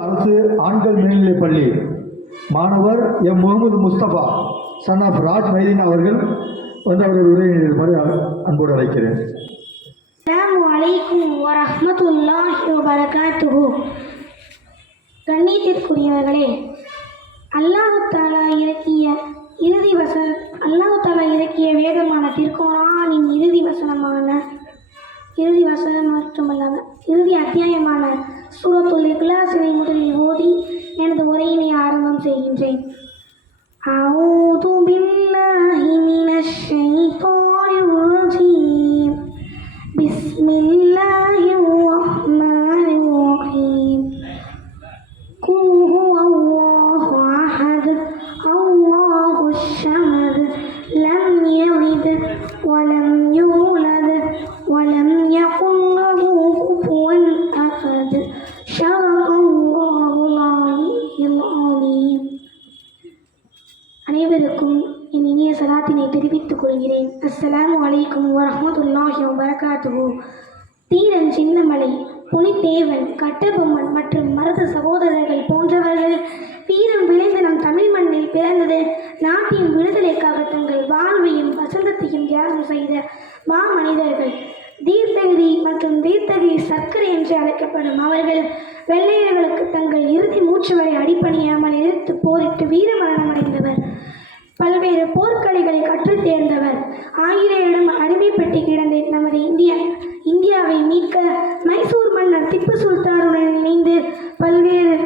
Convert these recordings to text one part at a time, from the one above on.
அரசு ஆண்கள் மேல்நிலைப் பள்ளி. மாணவர் M. Mohammed Mustafa son of Raj Mydeen அவர்கள் வந்து அவர்கள் உரையை நிகழ்த்துமாறு அன்போடு அழைக்கிறேன். அஸ்ஸலாமு அலைக்கும் வரஹ்மத்துல்லாஹி வபரகாத்துஹு. கண்ணியத்திற்குரியவர்களே அல்லாஹு தாலா இறக்கிய இறுதி வசனம் அல்லாஹு தாலா இறக்கிய வேதமான திருக்குரானின் இறுதி வசனமான இறுதி வசனம் மட்டுமல்லாமல் இறுதி அத்தியாயமான சூரத்துல் இக்லாசினை முதலில் ஓதி எனது உரையினை ஆரம்பம் செய்கின்றேன் أعوذ بالله من الشيطان الرجيم بسم الله الرحمن இறுதி அடிப்பணியாமல் எதிர்த்து போரிட்டு வீர மரணம் அடைந்தவர். பல்வேறு போர்க்கலைகளை கற்றுத் தேர்ந்தவர். ஆங்கிலேயரிடம் அடிமைப்பட்டு கிடந்த நமது இந்திய இந்தியாவை மீட்க மைசூர் மன்னர் திப்பு சுல்தானுடன் இணைந்து பல்வேறு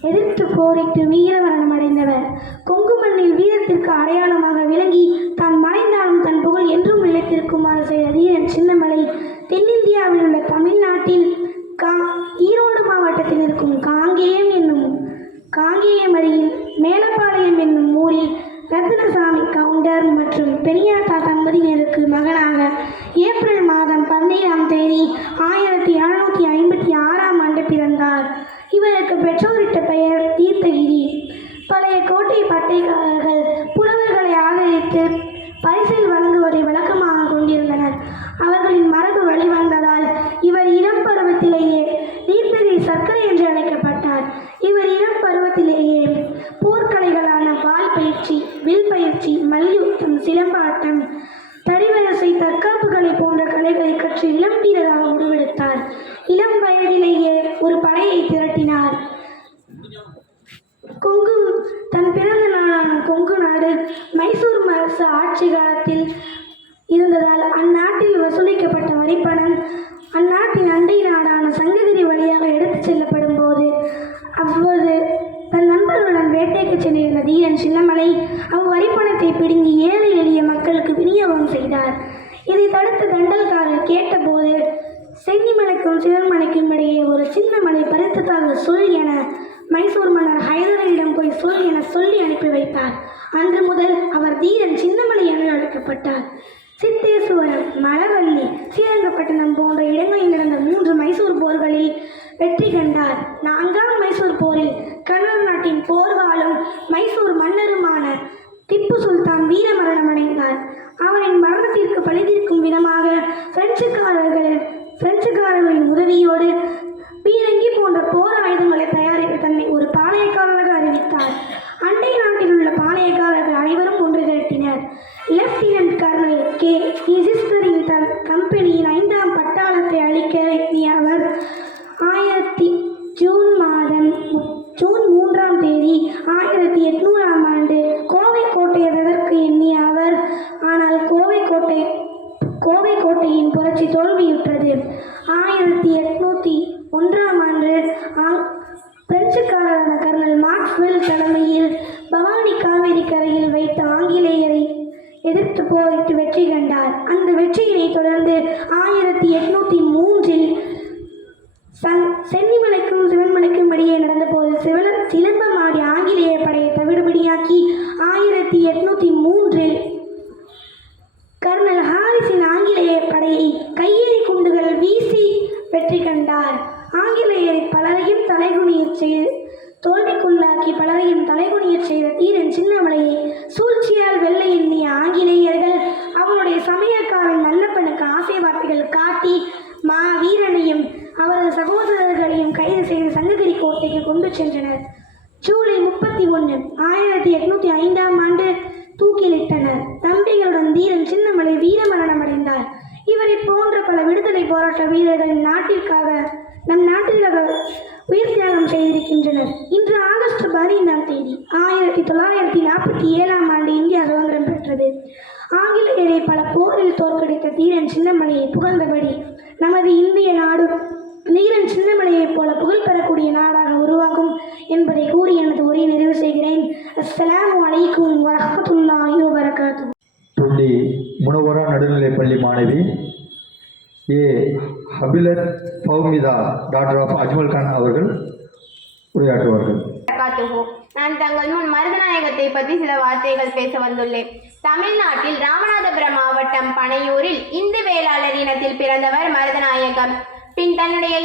எதிர்த்து போரிட்டு வீர மரணம் அடைந்தவர். கொங்கு மண்ணில் வீரத்திற்கு அடையாளமாக விளங்கி தான் மறைந்தாலும் தன் புகழ் என்றும் நிலைத்திருக்குமாறு செய்த வீரன் சின்னமலை தென்னிந்தியாவில் உள்ள தமிழ்நாட்டில் கா ஈரோடு மாவட்டத்தில் இருக்கும் காங்கேயம் என்னும் காங்கேயம் அருகில் மேலப்பாளையம் என்னும் ஊரில் ரத்தினசாமி கவுண்டர் மற்றும் பெரியாத்தா தம்பதியினருக்கு மகனாக ஏப்ரல் மாதம் பதினேழாம் தேதி ஆயிரத்தி எழுநூற்றி ஐம்பத்தி ஆறாம் ஆண்டு பிறந்தார். இவருக்கு பெற்றோரிட்ட பெயர் தீர்த்தகிரி. பழைய கோட்டை பட்டைக்காரர்கள் புலவர்களை ஆதரித்து பரிசில் வழங்குவதை வழக்கமாக கொண்டிருந்தனர். அவர்களின் மரபு வழிவந்ததால் இவர் இளம் பருவத்திலேயே நீர்த்திரை சர்க்கரை என்று அழைக்கப்பட்டார். இவர் இளம் பருவத்திலேயே போர்க்கலைகளான வால் பயிற்சி வில் பயிற்சி மல்யுத்தம் சிலம்பாட்டம் தடிவரசை தற்காப்பு கலை போன்ற கலைகளை கற்று இளம் வீரராக உருவெடுத்தார் இளம் வயதிலேயே ஒரு படையை திரட்டினார். கொங்கு தன் பிறந்த நாடான கொங்கு நாடு மைசூர் அரசு ஆட்சி காலத்தில் இருந்ததால் அந்நாட்டில் வசூலிக்கப்பட்ட வரிப்பணம் அந்நாட்டின் அண்டை நாடான சங்ககிரி வழியாக எடுத்துச் செல்லப்படும் போது அப்போது தன் நண்பர்களுடன் வேட்டைக்கு சென்றிருந்த தீரன் சின்னமலை அவ்வரிப்பணத்தை பிடுங்கி ஏழை எளிய மக்களுக்கு விநியோகம் செய்தார். இதை தடுத்த தண்டல்காரர் கேட்டபோது சென்னிமலைக்கும் சிவன்மலைக்கும் இடையே ஒரு சின்ன மலை பறித்ததாக சொல் என மைசூர் மன்னர் ஹைதரிடம் போய் சொல் என சொல்லி அனுப்பி வைத்தார். அன்று முதல் அவர் தீரன் சின்னமலை என அழைக்கப்பட்டார். சித்தேசுவரம் மலவள்ளி ஸ்ரீரங்கப்பட்டினம் போன்ற இடங்களில் நடந்த மூன்று மைசூர் போர்களில் வெற்றி கண்டார். நான்காம் மைசூர் போரில் கன்னட நாட்டின் போர்வாலும் மைசூர் மன்னருமான திப்பு சுல்தான் வீரமரணம் அடைந்தார். அவரின் மரணத்திற்கு பழிதீர்க்கும் விதமாக பிரெஞ்சுக்காரர்கள் பிரெஞ்சுக்காரர்களின் உதவியோடு பீரங்கி சென்னிமலைக்கும் சிவன்மலைக்கும் இடையே நடந்த போது சிவல சிலம்பமாடி ஆங்கிலேய படையை தவிடுபடியாக்கி ஆயிரத்தி எட்நூற்றி மூன்றில் கர்னல் ஹாரிஸின் ஆங்கிலேய படையை கையெறி குண்டுகள் வீசி வெற்றி கண்டார் ஆங்கிலேயரை பலரையும் தலைகுனியச் செய்து தோல்விக்குள்ளாக்கி பலரையும் தலைகுனியச் செய்த தீரன் சின்னமலையை சூழ்ச்சியால் வெல்ல எண்ணிய ஆங்கிலேயர்கள் அவனுடைய சமயக்காரன் நல்லப்பனுக்கு ஆசை வார்த்தைகள் காட்டி மா வீரனையும் அவரது சகோதரர்களையும் கைது செய்து சங்ககிரி கோட்டைக்கு கொண்டு சென்றனர் ஜூலை முப்பத்தி ஒன்று ஆயிரத்தி எட்நூத்தி ஐந்தாம் ஆண்டு தூக்கிலிட்டனர் தம்பிகளுடன் தீரன் சின்னமலை வீரமரணம் அடைந்தார் இவரை போன்ற பல விடுதலை போராட்ட வீரர்கள் நாட்டிற்காக நம் உயிர் தியாகம் செய்திருக்கின்றனர். இன்று ஆகஸ்ட் பதினைந்தாம் தேதி ஆயிரத்தி தொள்ளாயிரத்தி நாற்பத்தி ஏழாம் ஆண்டு இந்தியா சுதந்திரம் பெற்றது. ஆங்கிலேயரை பல போரில் தோற்கடித்த தீரன் சின்னமலையை புகழ்ந்தபடி நமது இந்திய நாடு தீரன் சின்னமலையைப் போல புகழ் பெறக்கூடிய நாடாக உருவாகும் என்பதை கூறி எனது உரையை நிறைவு செய்கிறேன். அஸ்ஸலாமு அலைக்கும் வரஹ்மத்துல்லாஹி வரகாத்து முனவரா நடுநிலைப்பள்ளி மாணவி A Habilath Fowmitha daughter of Ajmal Khan அவர்கள் உரையாற்றுவார்கள். நான் தங்கள் முன் மருதநாயகத்தை பற்றி சில வார்த்தைகள் பேச வந்துள்ளேன். தமிழ்நாட்டில் ராமநாதபுரம் மாவட்டம் பனையூரில் இந்து வேளாளர் இனத்தில் பிறந்தவர் மருதநாயகம். பின் தன்னுடைய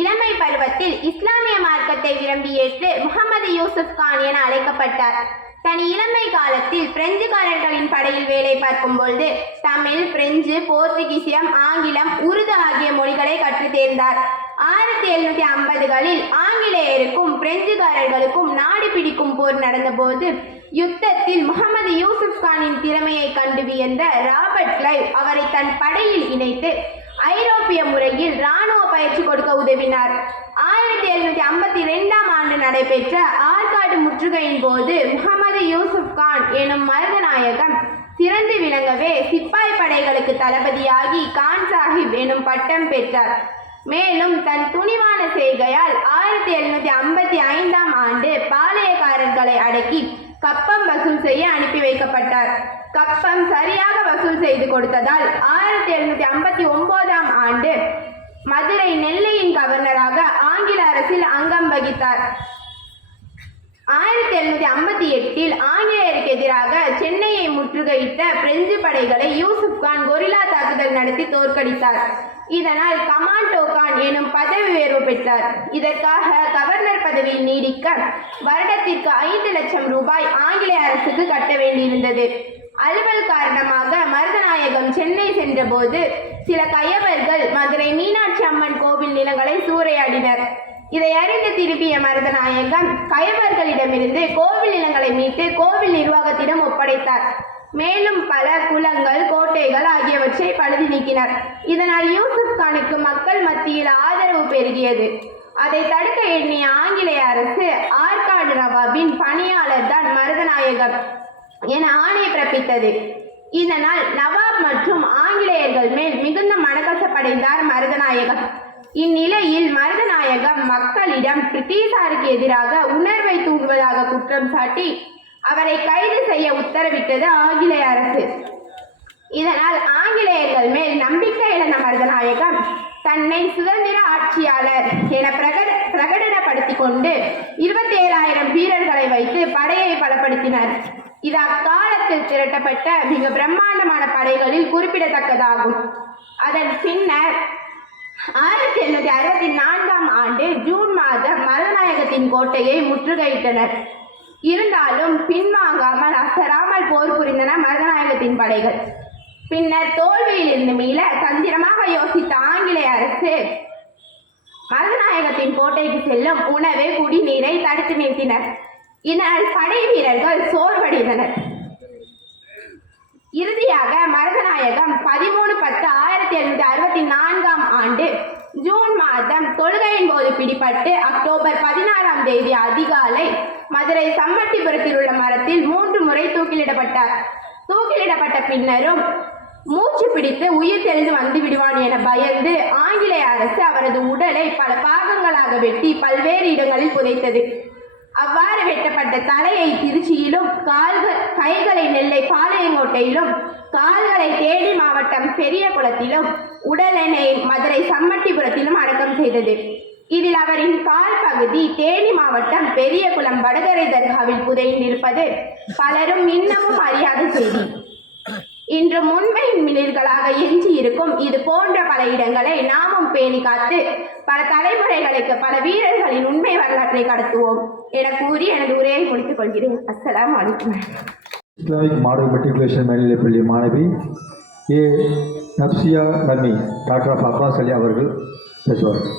இளமை பருவத்தில் இஸ்லாமிய மார்க்கத்தை விரும்பி ஏற்று முகமது யூசுப் கான் என அழைக்கப்பட்டார். தன் இளமை காலத்தில் பிரெஞ்சுக்காரர்களின் படையில் வேலை பார்க்கும் பொழுது தமிழ் பிரெஞ்சு போர்த்துகீசியம் ஆங்கிலம் உருது ஆகிய மொழிகளை கற்றுத் தேர்ந்தார். ஆயிரத்தி எழுநூத்தி ஐம்பதுகளில் ஆங்கிலேயருக்கும் பிரெஞ்சுக்காரர்களுக்கும் நாடு பிடிக்கும் போர் நடந்தபோது யுத்தத்தில் முகமது யூசுப் கானின் திறமையை கண்டு வியந்த ராபர்ட் கிளைவ் அவரை தன் படையில் இணைத்து ஐரோப்பிய முறையில் இராணுவ பயிற்சி கொடுக்க உதவினார். ஆயிரத்தி எழுநூத்தி ஐம்பத்தி ரெண்டாம் ஆண்டு நடைபெற்ற ஆற்காடு முற்றுகையின் போது முகமது யூசுப் கான் எனும் மருதநாயகம் சிறந்து விளங்கவே சிப்பாய் படைகளுக்கு தளபதியாகி கான் சாஹிப் எனும் பட்டம் பெற்றார். மேலும் தன் துணிவான செய்கையால் ஆயிரத்தி எழுநூத்தி ஐம்பத்தி ஐந்தாம் ஆண்டு பாளையக்காரர்களை அடக்கி கப்பம் வசூல் செய்ய அனுப்பி வைக்கப்பட்டார். கப்பம் சரியாக வசூல் செய்து கொடுத்ததால் ஆயிரத்தி எழுநூத்தி ஐம்பத்தி ஒன்பதாம் ஆண்டு மதுரை நெல்லையின் கவர்னராக ஆங்கில அரசில் அங்கம் வகித்தார். ஆயிரத்தி எழுநூத்தி ஐம்பத்தி எட்டில் ஆங்கிலேயருக்கு எதிராக சென்னையை முற்றுகையிட்ட பிரெஞ்சு படைகளை யூசுப் கான் கொரில்லா தாக்குதல் நடத்தி தோற்கடித்தார். இதனால் கமாண்டோ கான் எனும் பதவி உயர்வு பெற்றார். இதற்காக கவர்னர் பதவியில் நீடிக்க வருடத்திற்கு ஐந்து லட்சம் ரூபாய் ஆங்கிலேய அரசுக்கு கட்ட வேண்டியிருந்தது. அலுவல் காரணமாக மருதநாயகம் சென்னை சென்றபோது சில கயவர்கள் மதுரை மீனாட்சி அம்மன் கோவில் நிலங்களை சூறையாடினர். இதை அறிந்து திருப்பிய மருதநாயகம் கயவர்களிடமிருந்து கோவில் நிலங்களை மீட்டு கோவில் நிர்வாகத்திடம் ஒப்படைத்தார். மேலும் பல குளங்கள் கோட்டைகள் ஆகியவற்றை பழுது நீக்கினார். இதனால் யூசுப் கானுக்கு மக்கள் மத்தியில் ஆதரவு பெருகியது. அதை தடுக்க எண்ணிய ஆங்கிலேய அரசு ஆற்காடு நவாபின் பணியாளர் தான் மருதநாயகம் என ஆணை பிறப்பித்தது. இதனால் நவாப் மற்றும் ஆங்கிலேயர்கள் மேல் மிகுந்த மனக்கசப்படைந்தார் மருதநாயகம். இந்நிலையில் மருதநாயகம் மக்களிடம் பிரிட்டிஷாருக்கு எதிராக உணர்வை தூண்டுவதாக குற்றம் சாட்டி அவரை கைது செய்ய உத்தரவிட்டது ஆங்கிலேய அரசு. இதனால் ஆங்கிலேயர்கள் மேல் நம்பிக்கை இழந்த மருதநாயகம் தன்னை சுதந்திர ஆட்சியாளர் என பிரகட பிரகடனப்படுத்திக் கொண்டு இருபத்தி ஏழாயிரம் வீரர்களை வைத்து படையை பலப்படுத்தினர். இது அக்காலத்தில் திரட்டப்பட்ட மிக பிரம்மாண்டமான படைகளில் குறிப்பிடத்தக்கதாகும். அதன் பின்னர் ஆயிரத்தி எண்ணூற்றி அறுபத்தி நான்காம் ஆண்டு ஜூன் மாதம் மரநாயகத்தின் கோட்டையை முற்றுகையிட்டனர். இருந்தாலும் பின்வாங்காமல் அசராமல் போர் புரிந்தன மரநாயகத்தின் படைகள். பின்னர் தோல்வியிலிருந்து மீள தந்திரமாக யோசித்த ஆங்கிலேய அரசு மரநாயகத்தின் கோட்டைக்கு செல்லும் உணவு குடிநீரை தடுத்து நிறுத்தினர். இதனால் படை வீரர்கள் சோர்வடைந்தனர். இறுதியாக மருதநாயகம் பதிமூணு பத்து ஆயிரத்தி எழுநூத்தி அறுபத்தி நான்காம் ஆண்டு ஜூன் மாதம் தொழுகையின் போது பிடிபட்டு அக்டோபர் பதினாறாம் தேதி அதிகாலை மதுரை சம்மட்டிபுரத்தில் உள்ள மரத்தில் மூன்று முறை தூக்கிலிடப்பட்டார் தூக்கிலிடப்பட்ட பின்னரும் மூச்சு பிடித்து உயிர் தெளிந்து வந்து விடுவான் என பயந்து ஆங்கிலேய அரசு அவரது உடலை பல பாகங்களாக வெட்டி பல்வேறு இடங்களில் புதைத்தது. அவ்வாறு வெட்டப்பட்ட தலையை திருச்சியிலும் கால்கள் கைகளை நெல்லை பாளையங்கோட்டையிலும் கால்களை தேனி மாவட்டம் பெரிய குளத்திலும் உடலினை மதுரை சம்மட்டிபுரத்திலும் அடக்கம் செய்தது. இதில் அவரின் கால் பகுதி தேனி மாவட்டம் பெரியகுளம் வடகரை தர்காவில் புதைந்திருப்பது பலரும் இன்னமும் அறியாத செய்தி. இன்று முன்மையின் மிளிர்களாக எஞ்சி இருக்கும் இது போன்ற பல இடங்களை நாமும் பேணி காத்து பல தலைமுறைகளுக்கு பல வீரர்களின் உண்மை வரலாற்றை கடத்துவோம் என கூறி எனது உரையை முடித்துக் கொள்கிறேன். அஸ்லாம் அலைக்கும். இஸ்லாமிக் மாடல் மெட்ரிகுலேஷன் மேல்நிலைப்பள்ளி மாணவி A Nafsiya Rami doctor of Abbas Ali அவர்கள் பேசுவார்கள்.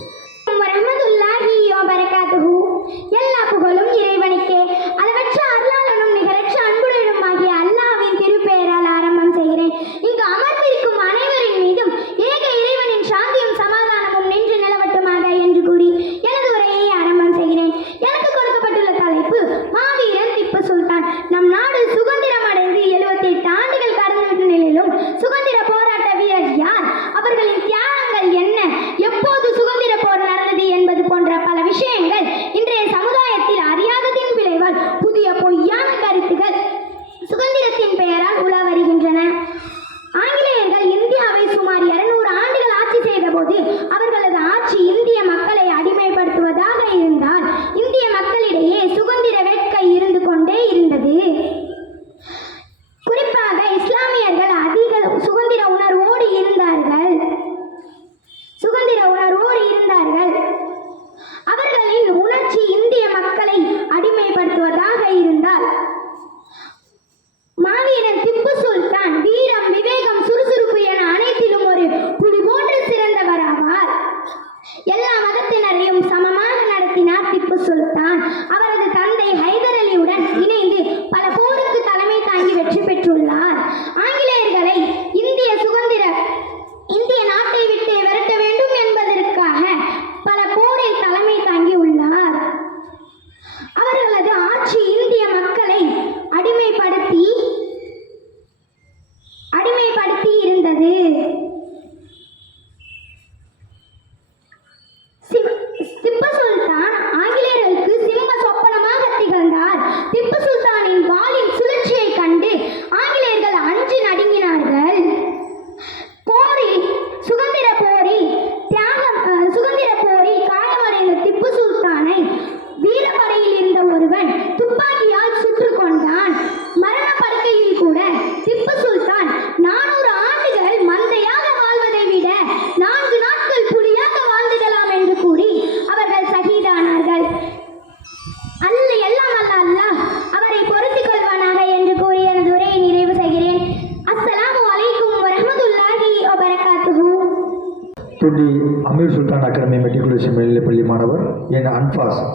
சுல்தான் அவரது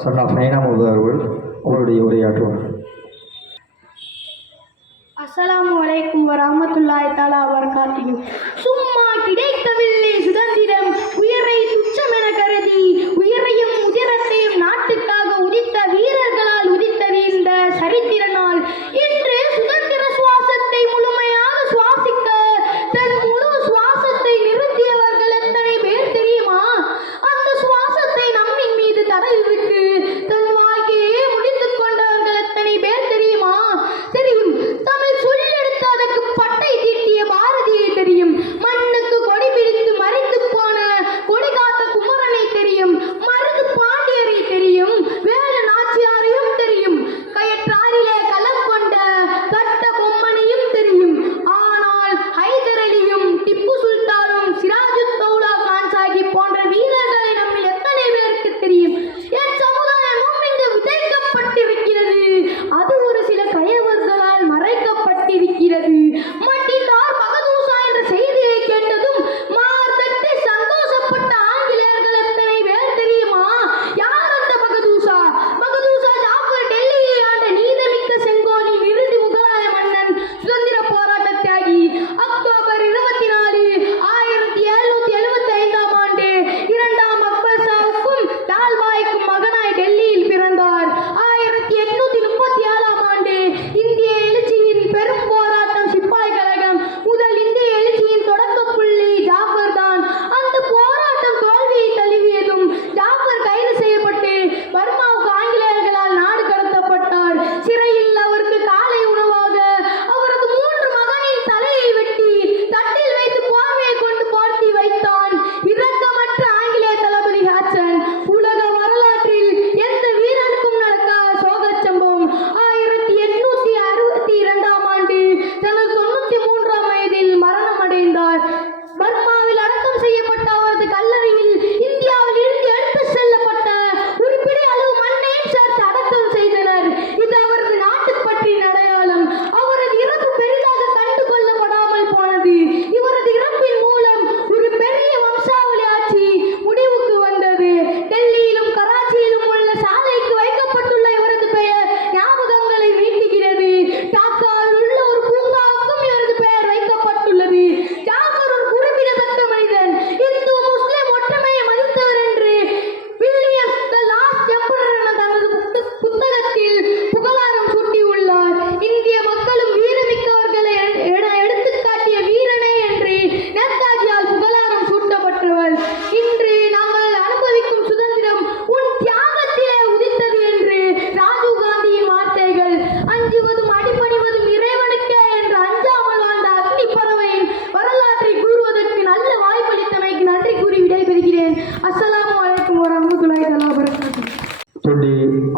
son of போன்ற வீரர்கள்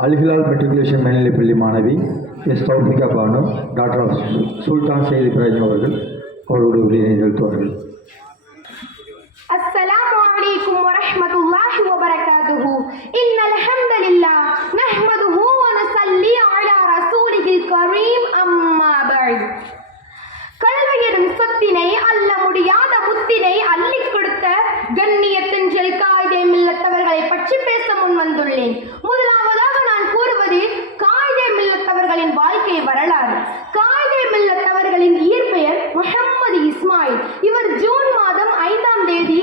அல்ஹிலால் மெட்ரிகுலேஷன் மேல்நிலைப்பள்ளி மாணவி S. Taufika Banu daughter of Sultan செய்தி பிரஜம் அவர்கள் அவரோடு உரையை நிகழ்த்துவார்கள் السلام عليكم ورحمة الله وبركاته إن الحمد لله نحمده ونصلي على رسوله الكريم أما بعد கல்வியின் சொத்தினை அல்ல முடியாத முத்தினை அள்ளி கொடுத்த கண்ணியத்தின் ஜெல்காயுதே மில்லத்தவர்களை பற்றி பேச முன் வந்துள்ளேன். দিই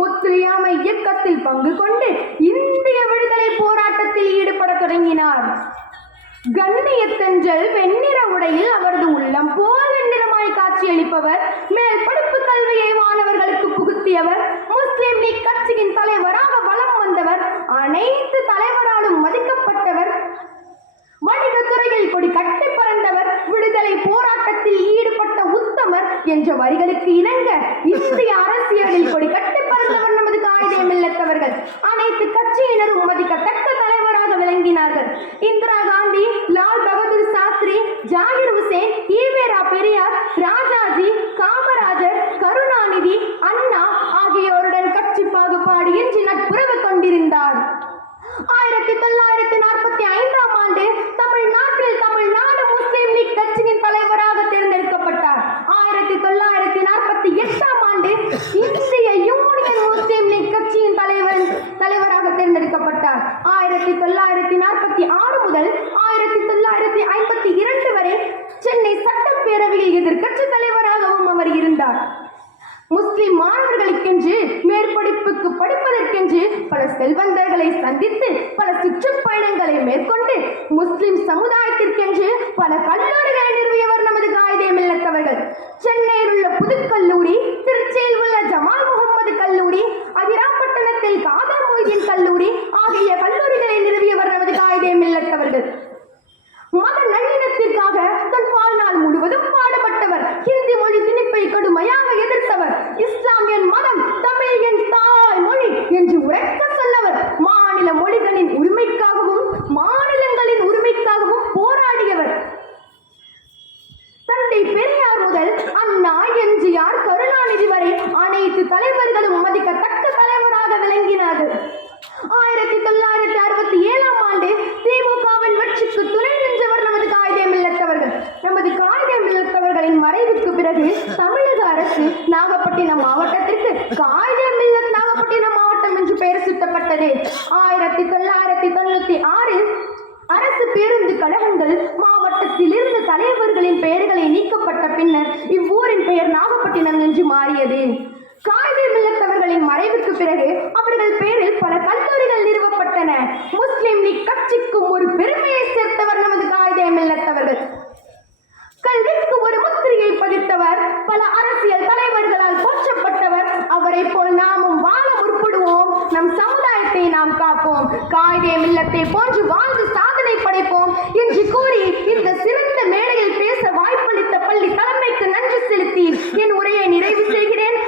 ஒத்துழையாமை இயக்கத்தில் பங்கு கொண்டு இந்திய விடுதலை போராட்டத்தில் ஈடுபட தொடங்கினார். கண்ணியத்தென்றல் வெண்ணிற உடையில் அவரது உள்ளம் போல் வெண்ணிறமாய் காட்சியளிப்பவர் மேல் படிப்பு கல்வியை மாணவர்களுக்கு புகுத்தியவர் முஸ்லிம் லீக் கட்சியின் தலைவராக வலம் வந்தவர் அனைத்து தலைவராலும் மதிக்கப்பட்டவர். வணிகத் துறையில் கொடி கட்டி விடுதலை போராட்டத்தில் ஈடுபட்ட உத்தமர் என்ற வரிகளுக்கு இணங்க இந்திய அரசியலில் கொடி கட்டி பறந்தவர் நமது காயிதே மில்லத்தவர்கள். அனைத்து கட்சியினரும் மதிக்கத்தக்க தலைவராக விளங்கினார்கள். இந்திரா காந்தி லால் பகதூர் சாஸ்திரி ஜாகிர் ஹுசேன் ஈவேரா பெரியார் ராஜாஜி காமராஜர் கருணாநிதி அண்ணா ஆகியோருடன் கட்சி பாகுபாடு இன்றி நட்புறவு கொண்டிருந்தார். ஆயிரத்தி தொள்ளாயிரத்தி நாற்பத்தி ஐந்தாம் ஆண்டு தமிழ்நாட்டில் தமிழ்நாடு முஸ்லிம் லீக் கட்சியின் தலைவராக தேர்ந்தெடுக்கப்பட்டார் ஆயிரத்தி தொள்ளாயிரத்தி நாற்பத்தி எட்டாம் ஆண்டு இந்திய யூனியன் முஸ்லிம் லீக் கட்சியின் தலைவர் தலைவராக தேர்ந்தெடுக்கப்பட்டார் ஆயிரத்தி தொள்ளாயிரத்தி நாற்பத்தி ஆறு முதல் ஆயிரத்தி தொள்ளாயிரத்தி ஐம்பத்தி இரண்டு வரை சென்னை சட்டப்பேரவையில் எதிர்க்கட்சி தலைவராகவும் அவர் இருந்தார் முஸ்லிம் மாணவர்களுக்கென்று மேற்படிப்புக்கு படிப்பதற்கென்று பல செல்வந்தர்களை சந்தித்து பல சுற்றுப்பயணங்களை மேற்கொண்டு முஸ்லிம் சமுதாயத்திற்கென்று பல கல்லூரிகளை நிறுவியவர் நமது காயிதே மில்லத்தவர்கள் சென்னையில் உள்ள புதுக்கல்லூரி திருச்சியில் உள்ள ஜமால் முகமது கல்லூரி அதிராப்பட்டணத்தில் காதர் மொய்தீன் கல்லூரி ஆகிய கல்லூரிகளை நிறுவியவர் நமது காயிதே மில்லத்தவர்கள் மத நல்லிணத்திற்காக தன் வாழ்நாள் முழுவதும் பாடுபட்டவர் ஹிந்தி மொழி திணிப்பை கடுமையாக எதிர்த்தவர் இஸ்லாம் என் மதம் தமிழ் என் தாய் மொழி என்று உரைக்க சொன்னவர் மாநில மொழிகளின் உரிமைக்காகவும் மாநிலங்களின் உரிமைக்காகவும் போராடியவர் தந்தை பெரியார் முதல் அண்ணா எம்ஜிஆர் கருணாநிதி வரை அனைத்து தலைவர்களும் மதிக்கத்தக்க தலைவராக விளங்கினார்கள் ஆயிரத்தி தொள்ளாயிரத்தி அறுபத்தி ஏழாம் ஆண்டு திமுகவின் வெற்றிக்கு துணை நின்றவர் நமது காயிதே மில்லத்தவர்கள் நமது காயிதே மில்லத்தவர்களின் மறைவுக்கு பிறகு தமிழக அரசு நாகப்பட்டினம் நாகப்பட்டினம் மாவட்டம் என்று பெயர் சுட்டப்பட்டது. ஆயிரத்தி தொள்ளாயிரத்தி தொண்ணூத்தி ஆறில் அரசு பேருந்து கழகங்கள் மாவட்டத்தில் இருந்து தலைவர்களின் பெயர்களை நீக்கப்பட்ட பின்னர் இவ்வூரின் பெயர் நாகப்பட்டினம் என்று மாறியது. காய்கறி மில்லத்தவர்களின் மறைவுக்கு பிறகு அவர்கள் பேரில் பல கல்லூரிகள் நிறுவப்பட்டன. முஸ்லிம் லீக் கட்சிக்கும் ஒரு பெருமையை சேர்த்தவர் நமது காய்தே மில்லத்தவர்கள் கல்விக்கு ஒரு முத்திரையை பதித்தவர் பல அரசியல் தலைவர்களால் போற்றப்பட்ட அவரை போல் நாமும் வாழ உருப்படுவோம் நம் சமுதாயத்தை நாம் காப்போம். காயிதே மில்லத்தை போன்று வாழ்ந்து சாதனை படைப்போம் என்று கூறி இந்த சிறந்த மேடையில் பேச வாய்ப்பளித்த பள்ளி தலைமைக்கு நன்றி செலுத்தி என் உரையை நிறைவு செய்கிறேன்.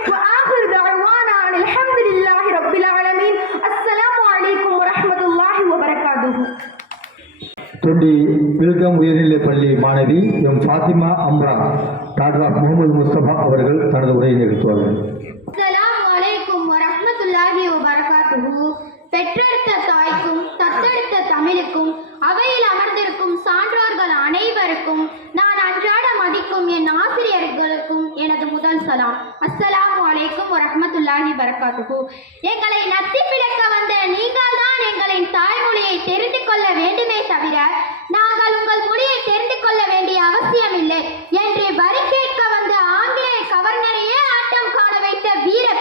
தொண்டி விழுக்கம் உயர்நிலைப் பள்ளி மாணவி எம் ஃபாத்திமா அம்ரா டாக்டர் முகமது முஸ்தபா அவர்கள் தனது உரையை நிகழ்த்துவார்கள் பெற்றெடுத்த தாய்க்கும் தத்தெடுத்த தமிழுக்கும் அவையில் அமர்ந்திருக்கும் சான்றோர்கள் அனைவருக்கும் நான் அன்றாட மதிக்கும் என் ஆசிரியர்களுக்கும் எனது முதல் சலாம். அஸ்ஸலாம் வலைக்கும் வரமத்துல்லாஹி வரகாத்துகு எங்களை நத்தி பிழக்க வந்த நீங்கள் தான் எங்களின் தாய்மொழியை தெரிந்து கொள்ள வேண்டுமே தவிர நாங்கள் உங்கள் மொழியை தெரிந்து கொள்ள வேண்டிய அவசியம் இல்லை என்று வரி கேட்க வந்த ஆங்கிலேய கவர்னரையே ஆட்டம் காண வைத்த வீரர்